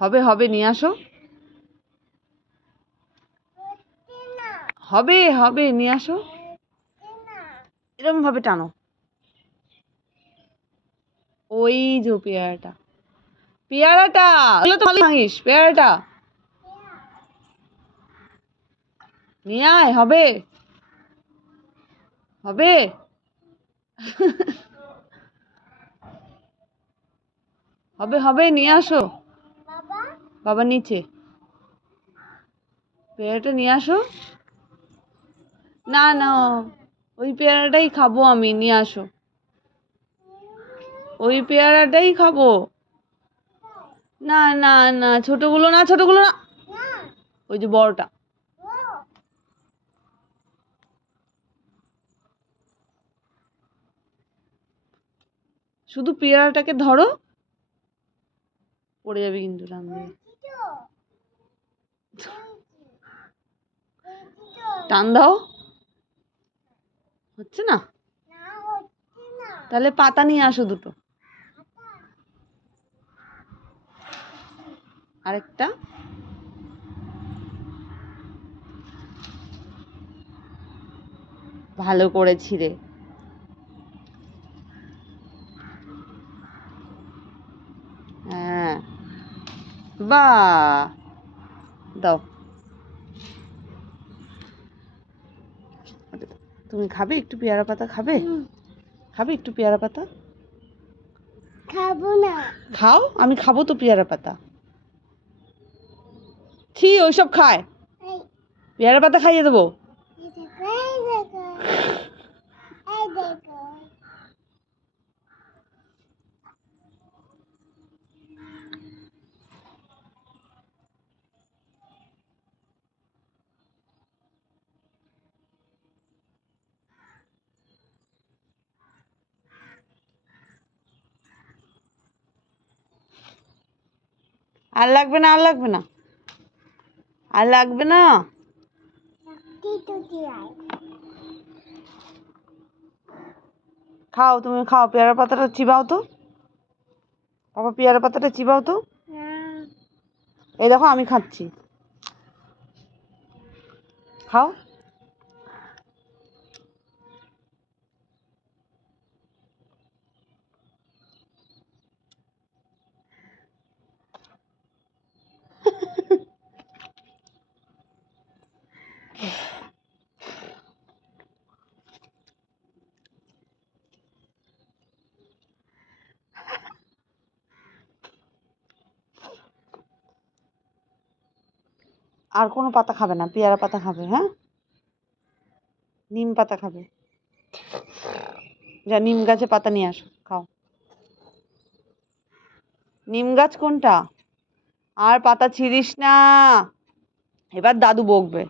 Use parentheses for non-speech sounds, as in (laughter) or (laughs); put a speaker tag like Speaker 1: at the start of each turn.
Speaker 1: হবে হবে, নিয়ে আসো। হবে হবে, নিয়ে আসো। এরকম ভাবে টানো। ওই যে পেয়ারাটা। পেয়ারাটা! ওগুলো তো ভাঙিস পেয়ারাটা। নিয়ে আয়, হবে। হবে। (laughs) হবে হবে, নিয়ে আসো। বাবা, নিচে। পেয়ারাটা নিয়ে আসো। না না, ওই পেয়ারাটাই খাব আমি, নিয়ে আসো। ওই পেয়ারাটাই খাব। না না না, ছোটগুলো না ছোটগুলো না। ওই যে বড়টা। শুধু পেয়ারাটাকে ধরো, পড়ে যাবে কিন্তু টান টান দাও। হচ্ছে না? তাহলে পাতা নিয়ে আসো দুটো। আরেকটা। ভালো করে ছিঁড়ে হ্যাঁ বা দাও। তুমি খাবে? একটু পেয়ারা পাতা খাবে? খাবে একটু পেয়ারা পাতা?
Speaker 2: খাব না।
Speaker 1: খাও? আমি খাব তো পেয়ারা পাতা। ছি ওইসব খায়। পেয়ারা পাতা খাইয়ে দেবো
Speaker 2: এই দেখো এই দেখো এই দেখো
Speaker 1: আর লাগবে না আর লাগবে না। আর লাগবে না? খাও তুমি খাও পেয়ারা পাতাটা চিবাও তো। বাবা পেয়ারা পাতাটা চিবাও তো। এই দেখো আমি খাচ্ছি। খাও। আর কোনো পাতা খাবে না, পেয়ারা পাতা খাবে হ্যাঁ? নিম পাতা খাবে। যা, নিম গাছে পাতা নিয়ে আসো, খাও। নিম গাছ কোনটা? আর পাতা ছিঁড়িস না। এবার দাদু বকবে।